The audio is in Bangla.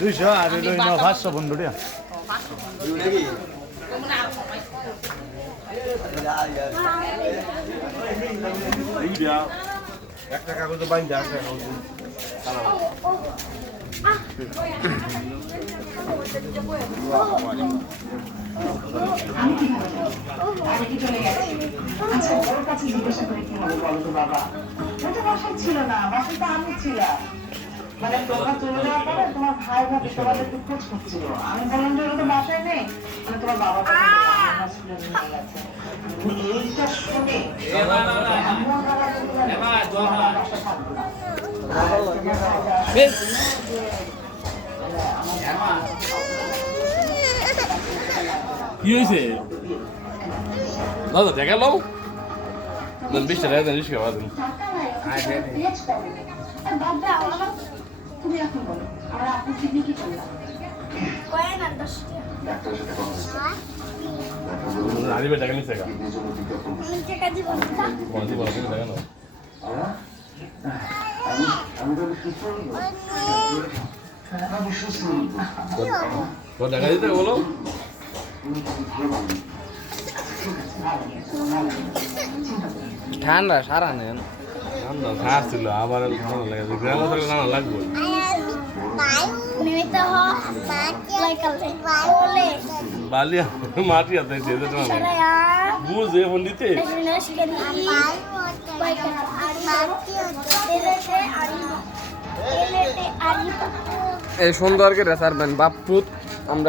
দুইশো আর 500 বন্ধুরা একটা কাগজ বাইন্দা একটা কাগজ আচ্ছা ওর কাছে জিজ্ঞাসা করে কি হবে বলো তো বাবা? ও তো বাসায় ছিল না, বাসায় তো আমি ছিলাম। মানে তোমরা চলে যাওয়ার পরে তোমার ভাই ভাবি তোমাদের একটু খোঁজ করছিল। আমি বললাম যে ওরা তো বাসায় নেই, মানে তোমার বাবা হসপিটালে নিয়ে গেছে। এইটা শুনে কি হয়েছে দাদা দেখা লো 20 টাকা দেন রিস্কা বাদেন তুমি এখন বলো আমরা আপনি কিডনি কি করলাম আরে টাকা নিছে কা বলছি বলো টাকা নাও তো টাকা দিতে বলো ঠান্ডা সারা নেন ঠান্ডা খাস ছিল আবার ভালো লাগে গ্রামে থাকলে না লাগবে বালিয়া মাটি আছে যেতে না বুঝে ফোন দিতে এই সুন্দর করে সারবেন বাপুত আমরা